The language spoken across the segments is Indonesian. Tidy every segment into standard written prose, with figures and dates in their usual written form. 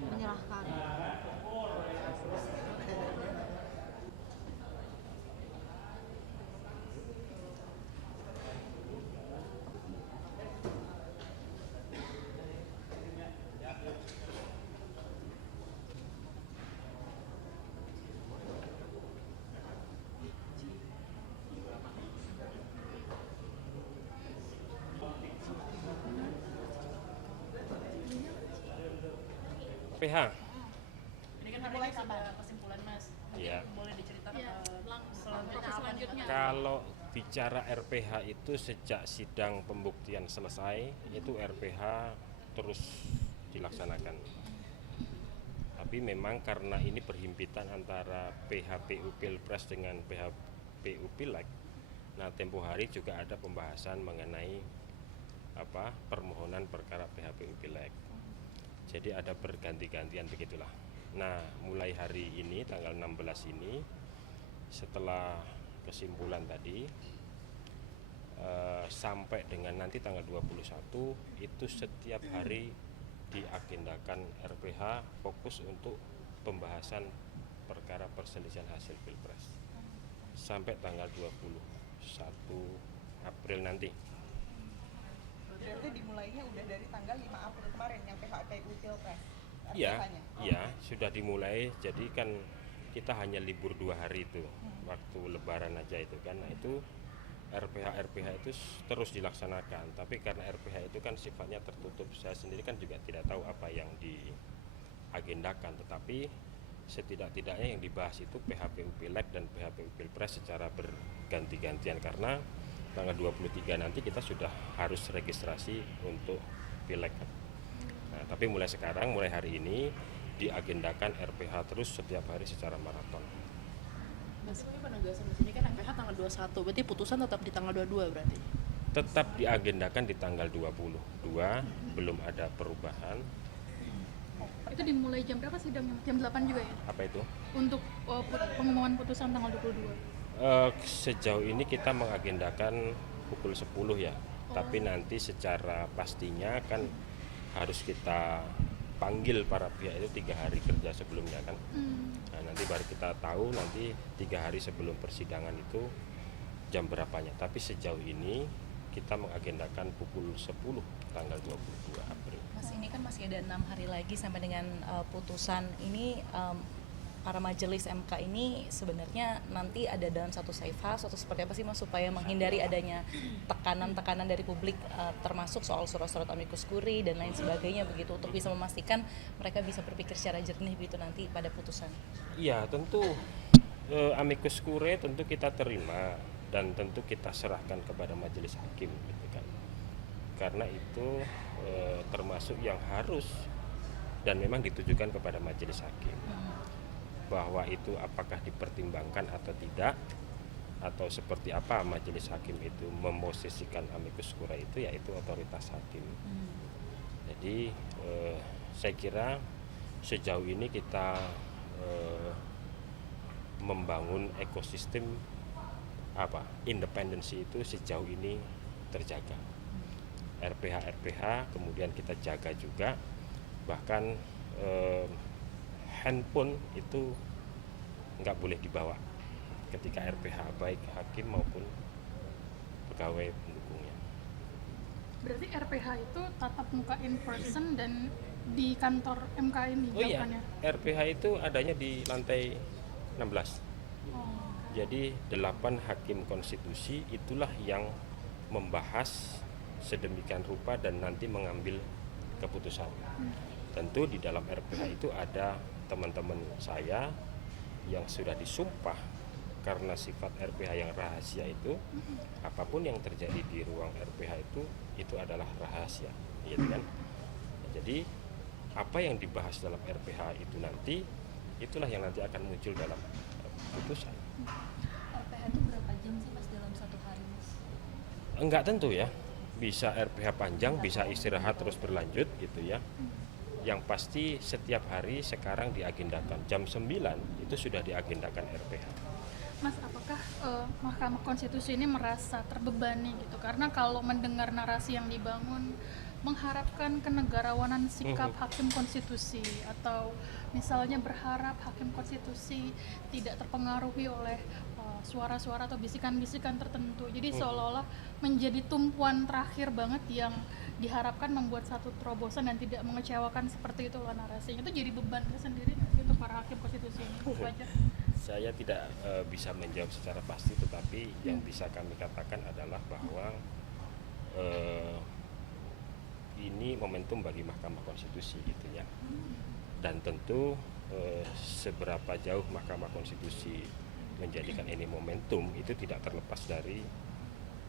Menyerahkan. PH. Ini kan hari ini sudah kesimpulan Mas. Iya. Boleh diceritakan Proses selanjutnya. Kalau bicara RPH itu sejak sidang pembuktian selesai, itu RPH terus dilaksanakan. Tapi memang karena ini berhimpitan antara PHPU Pilpres dengan PHPU Pileg, nah tempo hari juga ada pembahasan mengenai permohonan perkara PHPU Pileg. Jadi ada berganti-gantian begitulah. Nah, mulai hari ini tanggal 16 ini setelah kesimpulan tadi sampai dengan nanti tanggal 21 itu setiap hari diagendakan RPH fokus untuk pembahasan perkara perselisihan hasil Pilpres sampai tanggal 21 April nanti. Berarti dimulainya udah dari tanggal 5 April kemarin yang PHPU Pilpres. Iya, sudah dimulai. Jadi kan kita hanya libur 2 hari itu, waktu Lebaran aja itu kan. Nah itu RPH itu terus dilaksanakan. Tapi karena RPH itu kan sifatnya tertutup, saya sendiri kan juga tidak tahu apa yang diagendakan. Tetapi setidak-tidaknya yang dibahas itu PHPU Pileg dan PHPU Pilpres secara berganti-gantian karena tanggal 23 nanti kita sudah harus registrasi untuk Pileg. Nah, tapi mulai sekarang, mulai hari ini diagendakan RPH terus setiap hari secara maraton. Mas, ini penegasan di sini kan RPH tanggal 21, berarti putusan tetap di tanggal 22 berarti? Tetap diagendakan di tanggal 22, belum ada perubahan. Itu dimulai jam berapa sidangnya? Jam 8 juga ya? Apa itu? Untuk pengumuman putusan tanggal 22. Sejauh ini kita mengagendakan pukul 10 ya. Tapi nanti secara pastinya kan harus kita panggil para pihak itu 3 hari kerja sebelumnya kan. Nah, nanti baru kita tahu nanti 3 hari sebelum persidangan itu jam berapanya. Tapi sejauh ini kita mengagendakan pukul 10 tanggal 22 April. Mas, ini kan masih ada 6 hari lagi sampai dengan putusan ini. Para majelis MK ini sebenarnya nanti ada dalam satu safe house atau seperti apa sih Mas supaya menghindari adanya tekanan-tekanan dari publik termasuk soal surat-surat amicus curiae dan lain sebagainya begitu untuk bisa memastikan mereka bisa berpikir secara jernih begitu nanti pada putusan. Iya, tentu amicus curiae tentu kita terima dan tentu kita serahkan kepada majelis hakim gitu kan. Karena itu termasuk yang harus dan memang ditujukan kepada majelis hakim. Bahwa itu apakah dipertimbangkan atau tidak atau seperti apa majelis hakim itu memosisikan amicus curiae itu yaitu otoritas hakim. Jadi saya kira sejauh ini kita membangun ekosistem independensi itu sejauh ini terjaga. RPH kemudian kita jaga juga, bahkan handphone itu nggak boleh dibawa ketika RPH, baik hakim maupun pegawai pendukungnya. Berarti RPH itu tatap muka in person dan di kantor MK ini? Oh iya, RPH itu adanya di lantai 16. Jadi 8 hakim konstitusi itulah yang membahas sedemikian rupa dan nanti mengambil keputusan. Tentu di dalam RPH itu ada teman-teman saya yang sudah disumpah karena sifat RPH yang rahasia itu, apapun yang terjadi di ruang RPH itu adalah rahasia, gitu kan. Jadi apa yang dibahas dalam RPH itu nanti, itulah yang nanti akan muncul dalam putusan. RPH itu berapa jam sih Mas dalam satu hari Mas? Enggak tentu ya, bisa RPH panjang, bisa istirahat terus berlanjut gitu ya. Yang pasti setiap hari sekarang diagendakan jam 9 itu sudah diagendakan RPH. Mas, apakah Mahkamah Konstitusi ini merasa terbebani gitu? Karena kalau mendengar narasi yang dibangun mengharapkan kenegarawanan sikap hakim konstitusi, atau misalnya berharap hakim konstitusi tidak terpengaruhi oleh suara-suara atau bisikan-bisikan tertentu. Jadi seolah-olah menjadi tumpuan terakhir banget yang diharapkan membuat satu terobosan dan tidak mengecewakan, seperti itulah narasinya. Itu jadi beban tersendiri gitu para hakim konstitusi ini, wajar. Saya tidak bisa menjawab secara pasti, tetapi yang bisa kami katakan adalah bahwa ini momentum bagi Mahkamah Konstitusi gitu ya. Dan tentu seberapa jauh Mahkamah Konstitusi menjadikan ini momentum itu tidak terlepas dari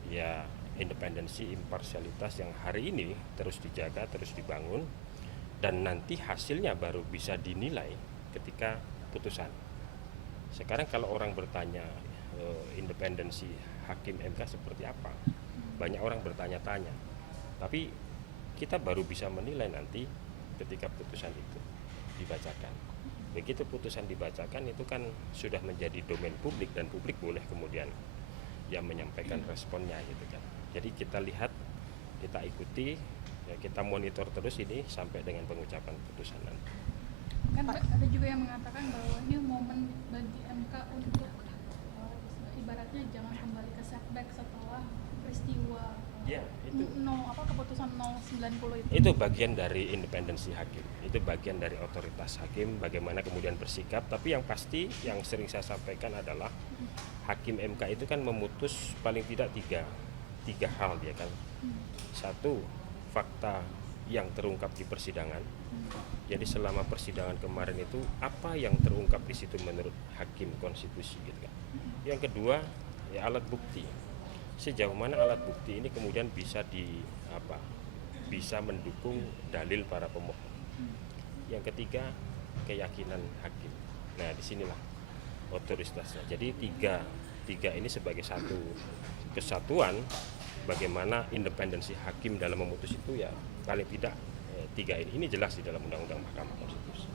ya independensi, imparsialitas yang hari ini terus dijaga, terus dibangun, dan nanti hasilnya baru bisa dinilai ketika putusan. Sekarang kalau orang bertanya independensi hakim MK seperti apa, banyak orang bertanya-tanya, tapi kita baru bisa menilai nanti ketika putusan itu dibacakan. Begitu putusan dibacakan itu kan sudah menjadi domain publik, dan publik boleh kemudian yang menyampaikan responnya gitu kan. Jadi kita lihat, kita ikuti, ya kita monitor terus ini sampai dengan pengucapan putusan nanti. Kan ada juga yang mengatakan bahwa ini momen bagi MK untuk ibaratnya jangan kembali ke setback setelah peristiwa Ya, itu keputusan 090 itu. Itu bagian dari independensi hakim, itu bagian dari otoritas hakim, bagaimana kemudian bersikap. Tapi yang pasti yang sering saya sampaikan adalah hakim MK itu kan memutus paling tidak tiga hal dia kan. Satu, fakta yang terungkap di persidangan. Jadi selama persidangan kemarin itu apa yang terungkap di situ menurut hakim konstitusi gitu kan. Yang kedua, ya alat bukti. Sejauh mana alat bukti ini kemudian bisa bisa mendukung dalil para pemohon. Yang ketiga, keyakinan hakim. Nah, disinilah otoritasnya. Jadi tiga ini sebagai satu kesatuan, bagaimana independensi hakim dalam memutus itu ya paling tidak tiga ini jelas di dalam Undang-Undang Mahkamah Konstitusi.